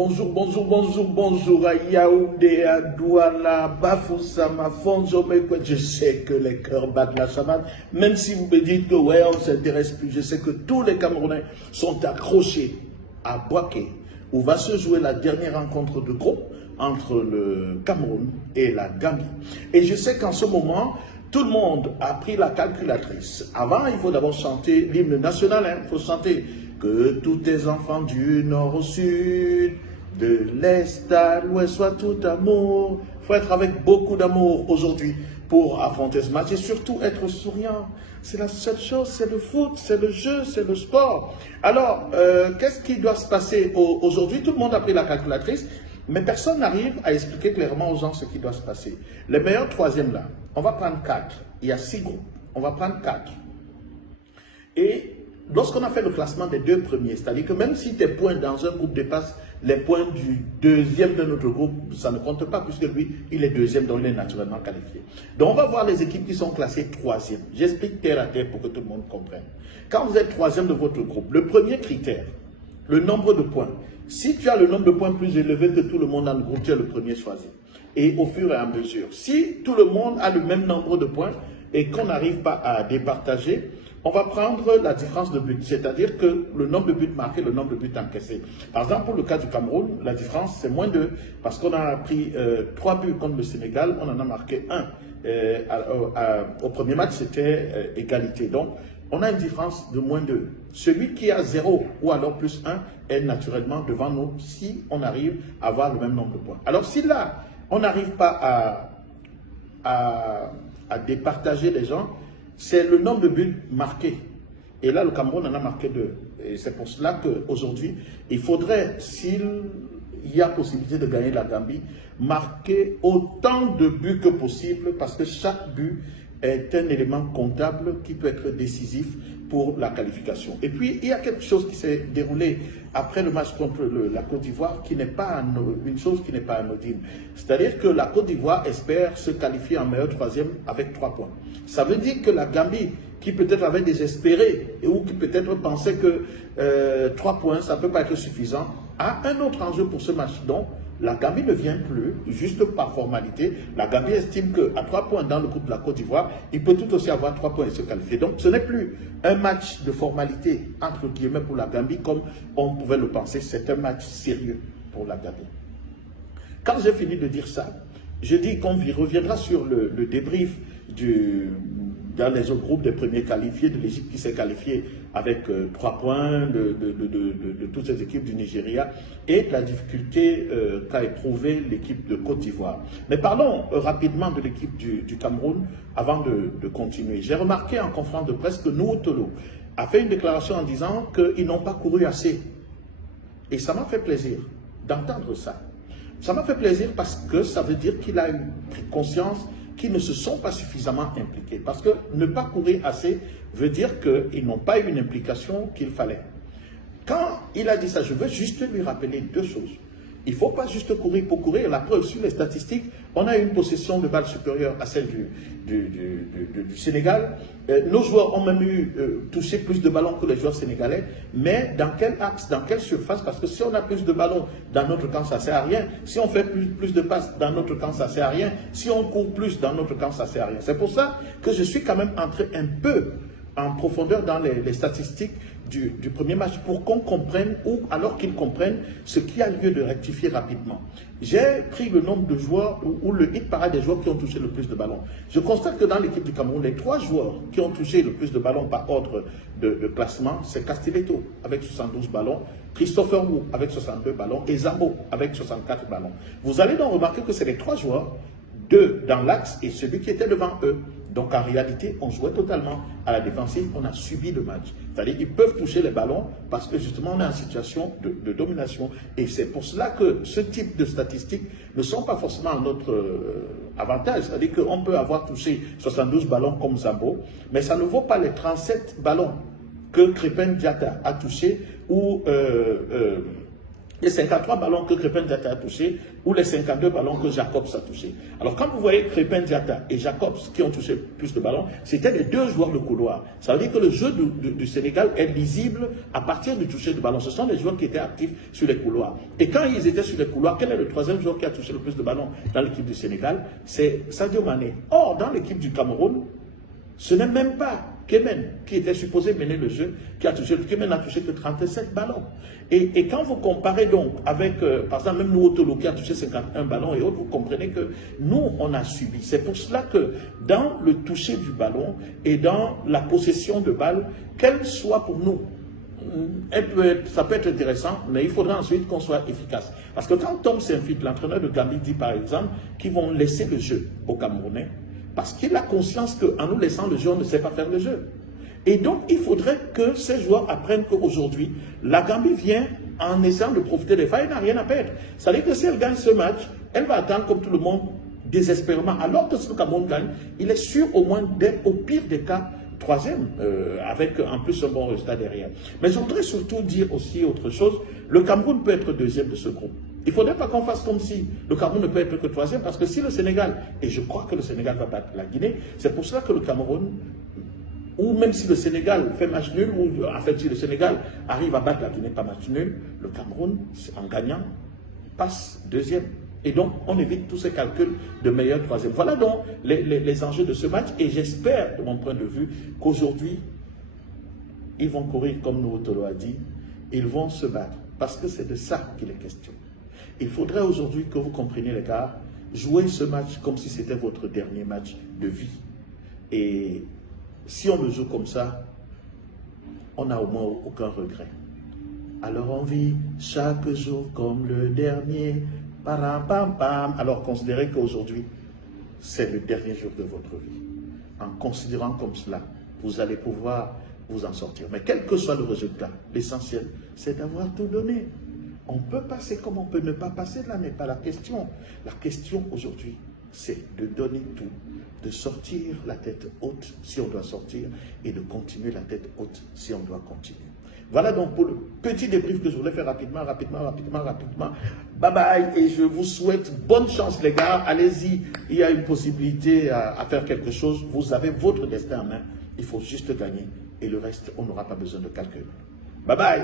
Bonjour, bonjour, bonjour, bonjour à Yaoundé, à Douala, Bafoussama, Fonzome. Je sais que les cœurs battent la chamade, même si vous me dites que ouais, on ne s'intéresse plus. Je sais que tous les Camerounais sont accrochés à Bouaké, où va se jouer la dernière rencontre de groupe entre le Cameroun et la Gambie. Et je sais qu'en ce moment, tout le monde a pris la calculatrice. Avant, il faut d'abord chanter l'hymne national. Il faut chanter que tous tes enfants du nord au sud, de l'est à l'ouest, soient tout amour. Il faut être avec beaucoup d'amour aujourd'hui pour affronter ce match et surtout être souriant. C'est la seule chose, c'est le foot, c'est le jeu, c'est le sport. Alors, qu'est-ce qui doit se passer aujourd'hui? Tout le monde a pris la calculatrice. Mais personne n'arrive à expliquer clairement aux gens ce qui doit se passer. Les meilleurs troisièmes là, on va prendre 4. Il y a 6 groupes. On va prendre 4. Et lorsqu'on a fait le classement des 2 premiers, c'est-à-dire que même si tes points dans un groupe dépassent les points du deuxième de notre groupe, ça ne compte pas puisque lui, il est deuxième, donc il est naturellement qualifié. Donc on va voir les équipes qui sont classées troisième. J'explique terre à terre pour que tout le monde comprenne. Quand vous êtes troisième de votre groupe, le premier critère, le nombre de points. Si tu as le nombre de points plus élevé que tout le monde dans le groupe, tu es le premier choisi. Et au fur et à mesure, si tout le monde a le même nombre de points et qu'on n'arrive pas à départager, on va prendre la différence de but, c'est-à-dire que le nombre de buts marqués, le nombre de buts encaissés. Par exemple, pour le cas du Cameroun, la différence c'est moins 2, parce qu'on a pris 3 buts contre le Sénégal, on en a marqué 1. Au premier match, c'était égalité. Donc, on a une différence de moins 2. Celui qui a 0 ou alors plus 1 est naturellement devant nous si on arrive à avoir le même nombre de points. Alors si là, on n'arrive pas à départager les gens, c'est le nombre de buts marqués. Et là, le Cameroun en a marqué 2. Et c'est pour cela qu'aujourd'hui, il faudrait, s'il y a possibilité de gagner la Gambie, marquer autant de buts que possible parce que chaque but est un élément comptable qui peut être décisif pour la qualification. Et puis, il y a quelque chose qui s'est déroulé après le match contre la Côte d'Ivoire qui n'est pas une chose qui n'est pas anodine. C'est-à-dire que la Côte d'Ivoire espère se qualifier en meilleur troisième avec 3 points. Ça veut dire que la Gambie, qui peut-être avait désespéré ou qui peut-être pensait que 3 points, ça ne peut pas être suffisant, a un autre enjeu pour ce match. Donc, la Gambie ne vient plus, juste par formalité. La Gambie estime qu'à 3 points dans le groupe de la Côte d'Ivoire, il peut tout aussi avoir 3 points et se qualifier. Donc ce n'est plus un match de formalité, entre guillemets, pour la Gambie, comme on pouvait le penser. C'est un match sérieux pour la Gambie. Quand j'ai fini de dire ça, je dis qu'on reviendra sur le débrief dans les autres groupes des premiers qualifiés, de l'Égypte qui s'est qualifiée avec 3 points, de toutes ces équipes du Nigeria et de la difficulté qu'a éprouvée l'équipe de Côte d'Ivoire. Mais parlons rapidement de l'équipe du Cameroun avant de continuer. J'ai remarqué en conférence de presse que Nuhu Tolo a fait une déclaration en disant qu'ils n'ont pas couru assez. Et ça m'a fait plaisir d'entendre ça. Ça m'a fait plaisir parce que ça veut dire qu'il a eu conscience qu'ils ne se sont pas suffisamment impliqués. Parce que ne pas courir assez veut dire qu'ils n'ont pas eu une implication qu'il fallait. Quand il a dit ça, je veux juste lui rappeler 2 choses. Il ne faut pas juste courir pour courir. La preuve, sur les statistiques, on a une possession de balles supérieure à celle du Sénégal. Nos joueurs ont même touché plus de ballons que les joueurs sénégalais. Mais dans quel axe, dans quelle surface? Parce que si on a plus de ballons dans notre camp, ça ne sert à rien. Si on fait plus de passes dans notre camp, ça ne sert à rien. Si on court plus dans notre camp, ça ne sert à rien. C'est pour ça que je suis quand même entré un peu en profondeur dans les statistiques du premier match pour qu'on comprenne, ou alors qu'ils comprennent ce qui a lieu de rectifier rapidement. J'ai pris le nombre de joueurs ou le hit parade des joueurs qui ont touché le plus de ballons. Je constate que dans l'équipe du Cameroun, les 3 joueurs qui ont touché le plus de ballons par ordre de classement, c'est Castiletto avec 72 ballons, Christopher Wu avec 62 ballons et Zambo avec 64 ballons. Vous allez donc remarquer que c'est les 3 joueurs, 2 dans l'axe et celui qui était devant eux. Donc en réalité, on jouait totalement à la défensive, on a subi le match. C'est-à-dire qu'ils peuvent toucher les ballons parce que justement on est en situation de domination. Et c'est pour cela que ce type de statistiques ne sont pas forcément à notre avantage. C'est-à-dire qu'on peut avoir touché 72 ballons comme Zambo, mais ça ne vaut pas les 37 ballons que Crépin Diatta a touché ou les 53 ballons que Crépin Diatta a touchés ou les 52 ballons que Jacobs a touchés. Alors quand vous voyez Crépin Diatta et Jacobs qui ont touché plus de ballons, c'était les deux joueurs de couloir. Ça veut dire que le jeu du Sénégal est lisible à partir du toucher de ballon. Ce sont les joueurs qui étaient actifs sur les couloirs. Et quand ils étaient sur les couloirs, quel est le troisième joueur qui a touché le plus de ballons dans l'équipe du Sénégal? C'est Sadio Mané. Or, dans l'équipe du Cameroun, ce n'est même pas Kémen, qui était supposé mener le jeu, qui a touché. Kémen n'a touché que 37 ballons. Et quand vous comparez donc avec, par exemple, même nous, Otolo, qui a touché 51 ballons et autres, vous comprenez que nous, on a subi. C'est pour cela que dans le toucher du ballon et dans la possession de balle, qu'elle soit pour nous, ça peut être intéressant, mais il faudra ensuite qu'on soit efficace. Parce que quand Tom Saintfiet, l'entraîneur de Gambie, dit par exemple qu'ils vont laisser le jeu aux Camerounais, parce qu'il a conscience qu'en nous laissant le jeu, on ne sait pas faire le jeu. Et donc, il faudrait que ces joueurs apprennent qu'aujourd'hui, la Gambie vient en essayant de profiter des failles, elle n'a rien à perdre. Ça veut dire que si elle gagne ce match, elle va attendre comme tout le monde désespérément. Alors que si le Cameroun gagne, il est sûr au moins d'être au pire des cas troisième, avec en plus un bon résultat derrière. Mais je voudrais surtout dire aussi autre chose, le Cameroun peut être deuxième de ce groupe. Il ne faudrait pas qu'on fasse comme si le Cameroun ne peut être que troisième, parce que si le Sénégal, et je crois que le Sénégal va battre la Guinée, c'est pour cela que le Cameroun, ou même si le Sénégal fait match nul, ou en fait si le Sénégal arrive à battre la Guinée par match nul, le Cameroun, en gagnant, passe deuxième. Et donc, on évite tous ces calculs de meilleur troisième. Voilà donc les enjeux de ce match, et j'espère, de mon point de vue, qu'aujourd'hui, ils vont courir comme Nouotolo a dit, ils vont se battre, parce que c'est de ça qu'il est question. Il faudrait aujourd'hui que vous compreniez, les gars, jouer ce match comme si c'était votre dernier match de vie. Et si on le joue comme ça, on n'a au moins aucun regret. Alors on vit chaque jour comme le dernier. Param, pam, pam. Alors considérez qu'aujourd'hui, c'est le dernier jour de votre vie. En considérant comme cela, vous allez pouvoir vous en sortir. Mais quel que soit le résultat, l'essentiel, c'est d'avoir tout donné. On peut passer comme on peut ne pas passer, là n'est pas la question. La question aujourd'hui, c'est de donner tout, de sortir la tête haute si on doit sortir et de continuer la tête haute si on doit continuer. Voilà donc pour le petit débrief que je voulais faire rapidement. Bye bye et je vous souhaite bonne chance les gars. Allez-y, il y a une possibilité à faire quelque chose. Vous avez votre destin en main. Il faut juste gagner et le reste, on n'aura pas besoin de calcul. Bye bye.